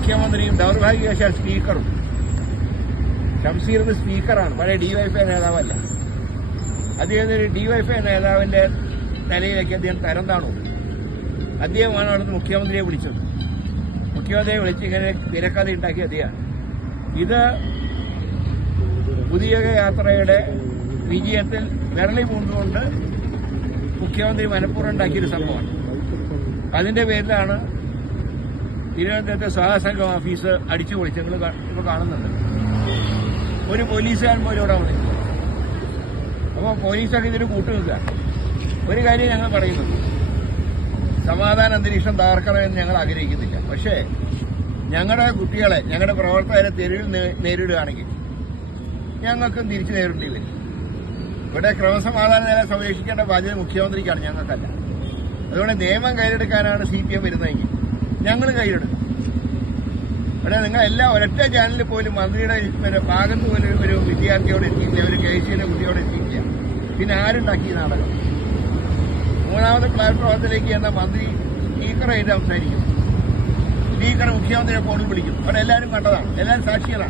മുഖ്യമന്ത്രിയും ദൗർഭാഗ്യവശാൽ സ്പീക്കറും. ഷംസീർ സ്പീക്കറാണ്, പഴയ ഡിവൈഎഫ്ഐ നേതാവല്ല. അദ്ദേഹം ഒരു ഡിവൈഎഫ്ഐ നേതാവിന്റെ നിലയിലേക്ക് അദ്ദേഹം തരം താണു. അദ്ദേഹമാണ് അവിടുന്ന് മുഖ്യമന്ത്രിയെ വിളിച്ചത്. മുഖ്യമന്ത്രിയെ വിളിച്ച് ഇങ്ങനെ തിരക്കഥ ഉണ്ടാക്കിയ അദ്ദേഹമാണ്. ഇത് പുതിയ യാത്രയുടെ വിജയത്തിൽ വിരളി പൂണ്ടുകൊണ്ട് മുഖ്യമന്ത്രി മനഃപൂർവ്വം ഉണ്ടാക്കിയൊരു സംഭവമാണ്. അതിന്റെ പേരിലാണ് തിരുവനന്തപുരത്തെ സഹസംഘം ഓഫീസ് അടിച്ചു പൊളിച്ച് നിങ്ങൾ ഇപ്പോൾ കാണുന്നുണ്ട്. ഒരു പോലീസുകാരൻ പോലും ഇവിടെ വന്നില്ല. അപ്പോൾ പോലീസൊക്കെ ഇതിന് കൂട്ടുനിൽക്കുക. ഒരു കാര്യം ഞങ്ങൾ പറയുന്നുണ്ട്, സമാധാന അന്തരീക്ഷം തകർക്കണമെന്ന് ഞങ്ങൾ ആഗ്രഹിക്കുന്നില്ല. പക്ഷേ ഞങ്ങളുടെ കുട്ടികളെ, ഞങ്ങളുടെ പ്രവർത്തകരെ തെരുവിൽ നേരിടുകയാണെങ്കിൽ ഞങ്ങൾക്കും തിരിച്ചു നേരിടേണ്ടി വരും. ഇവിടെ ക്രമസമാധാന നില സംരക്ഷിക്കേണ്ട ബാധ്യത മുഖ്യമന്ത്രിക്കാണ്, ഞങ്ങൾക്കല്ല. അതുകൊണ്ട് നിയമം കയ്യിലെടുക്കാനാണ് CPM വരുന്നതെങ്കിൽ ഞങ്ങൾ കയ്യിലെടുക്കും. ഇവിടെ നിങ്ങൾ എല്ലാ ഒരൊറ്റ ചാനലിൽ പോലും മന്ത്രിയുടെ ഭാഗത്ത് പോലും ഒരു വിദ്യാർത്ഥിയോട് എത്തിയില്ല, ഒരു KCയുടെ കുട്ടിയോട് എത്തിയില്ല. പിന്നെ ആരുണ്ടാക്കി നാടകം? മൂന്നാമത്തെ പ്ലാറ്റ്ഫോമത്തിലേക്ക് എന്ന മന്ത്രി സ്പീക്കറായിട്ട് സംസാരിക്കും. സ്പീക്കർ മുഖ്യമന്ത്രിയെ ഫോണിൽ വിളിക്കും. അവിടെ എല്ലാവരും കണ്ടതാണ്, എല്ലാവരും സാക്ഷികളാണ്.